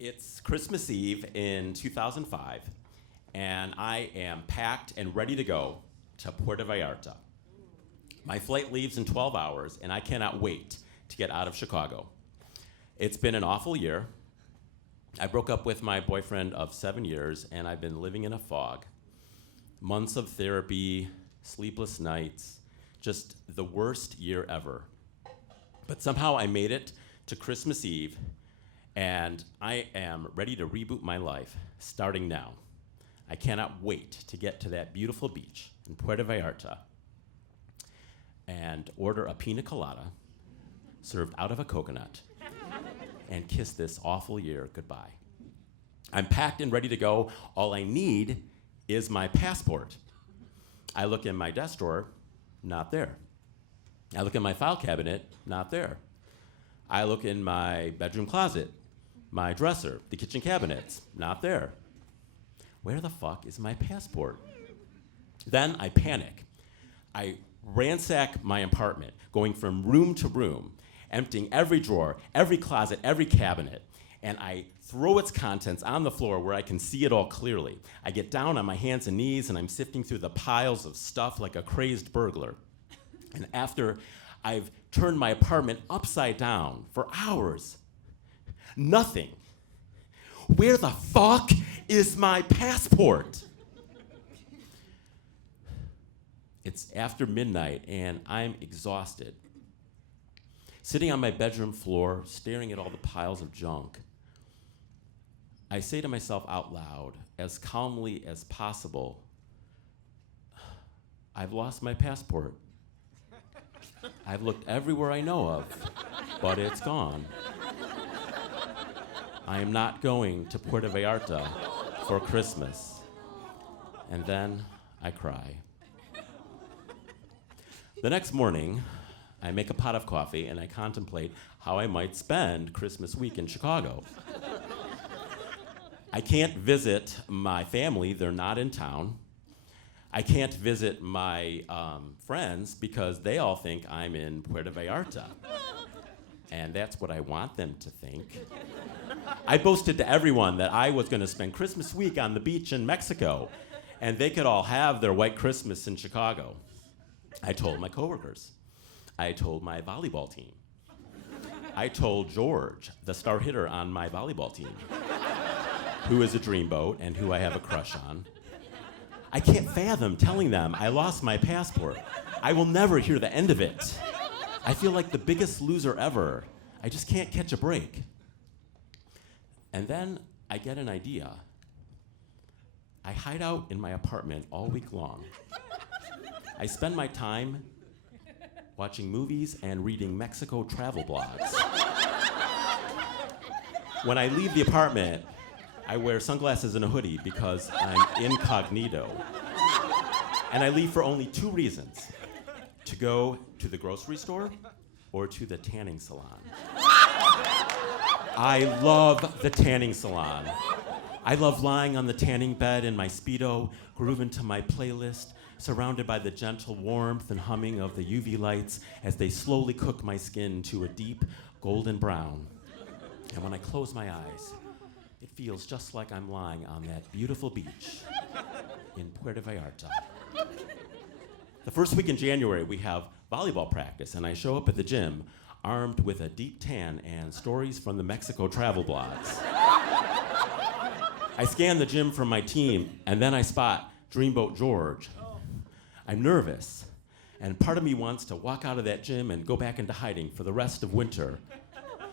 It's Christmas Eve in 2005, and I am packed and ready to go to Puerto Vallarta. My flight leaves in 12 hours, and I cannot wait to get out of Chicago. It's been an awful year. I broke up with my boyfriend of 7 years, and I've been living in a fog. Months of therapy, sleepless nights, just the worst year ever. But somehow I made it to Christmas Eve, and I am ready to reboot my life, starting now. I cannot wait to get to that beautiful beach in Puerto Vallarta and order a pina colada served out of a coconut and kiss this awful year goodbye. I'm packed and ready to go. All I need is my passport. I look in my desk drawer, not there. I look in my file cabinet, not there. I look in my bedroom closet, my dresser, the kitchen cabinets, not there. Where the fuck is my passport? Then I panic. I ransack my apartment, going from room to room, emptying every drawer, every closet, every cabinet, and I throw its contents on the floor where I can see it all clearly. I get down on my hands and knees, and I'm sifting through the piles of stuff like a crazed burglar. And after I've turned my apartment upside down for hours, nothing. Where the fuck is my passport? It's after midnight, and I'm exhausted. Sitting on my bedroom floor, staring at all the piles of junk, I say to myself out loud, as calmly as possible, I've lost my passport. I've looked everywhere I know of, but it's gone. I am not going to Puerto Vallarta for Christmas. And then I cry. The next morning, I make a pot of coffee and I contemplate how I might spend Christmas week in Chicago. I can't visit my family, they're not in town. I can't visit my friends because they all think I'm in Puerto Vallarta. And that's what I want them to think. I boasted to everyone that I was gonna spend Christmas week on the beach in Mexico, and they could all have their white Christmas in Chicago. I told my coworkers. I told my volleyball team. I told George, the star hitter on my volleyball team, who is a dreamboat and who I have a crush on. I can't fathom telling them I lost my passport. I will never hear the end of it. I feel like the biggest loser ever. I just can't catch a break. And then I get an idea. I hide out in my apartment all week long. I spend my time watching movies and reading Mexico travel blogs. When I leave the apartment, I wear sunglasses and a hoodie because I'm incognito. And I leave for only 2 reasons: to go to the grocery store or to the tanning salon. I love the tanning salon. I love lying on the tanning bed in my Speedo, grooving to my playlist, surrounded by the gentle warmth and humming of the UV lights as they slowly cook my skin to a deep golden brown. And when I close my eyes, it feels just like I'm lying on that beautiful beach in Puerto Vallarta. The first week in January, we have volleyball practice, and I show up at the gym armed with a deep tan and stories from the Mexico travel blogs. I scan the gym for my team, and then I spot Dreamboat George. I'm nervous, and part of me wants to walk out of that gym and go back into hiding for the rest of winter.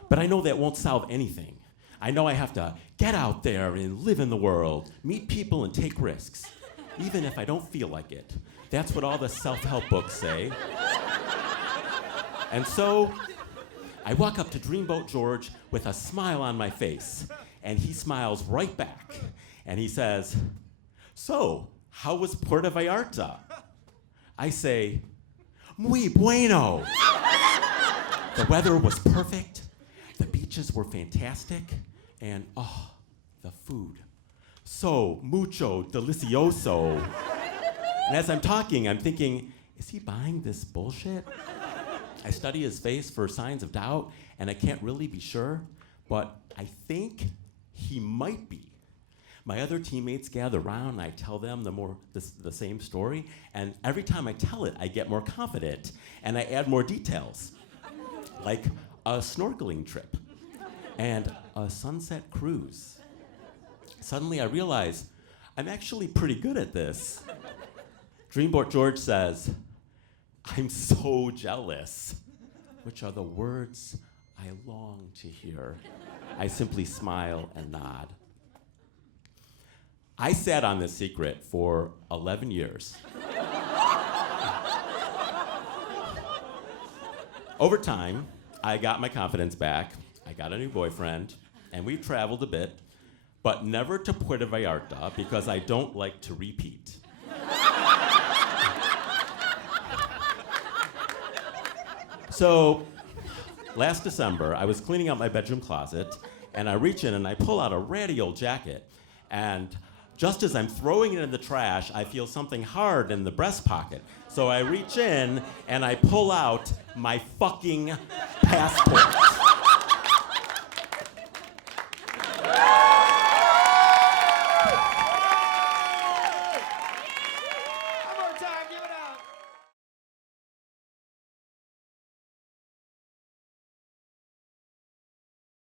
But I know that won't solve anything. I know I have to get out there and live in the world, meet people and take risks, even if I don't feel like it. That's what all the self-help books say. And so, I walk up to Dreamboat George with a smile on my face, and he smiles right back, and he says, "So, how was Puerto Vallarta?" I say, "Muy bueno." The weather was perfect, the beaches were fantastic, and the food. So mucho delicioso. And as I'm talking, I'm thinking, is he buying this bullshit? I study his face for signs of doubt, and I can't really be sure, but I think he might be. My other teammates gather around, and I tell them the same story, and every time I tell it, I get more confident, and I add more details, like a snorkeling trip and a sunset cruise. Suddenly I realize I'm actually pretty good at this. Dreamboat George says, "I'm so jealous," which are the words I long to hear. I simply smile and nod. I sat on this secret for 11 years. Over time, I got my confidence back, I got a new boyfriend, and we've traveled a bit, but never to Puerto Vallarta because I don't like to repeat. So, last December, I was cleaning out my bedroom closet, and I reach in and I pull out a ratty old jacket, and just as I'm throwing it in the trash, I feel something hard in the breast pocket. So I reach in and I pull out my fucking passport.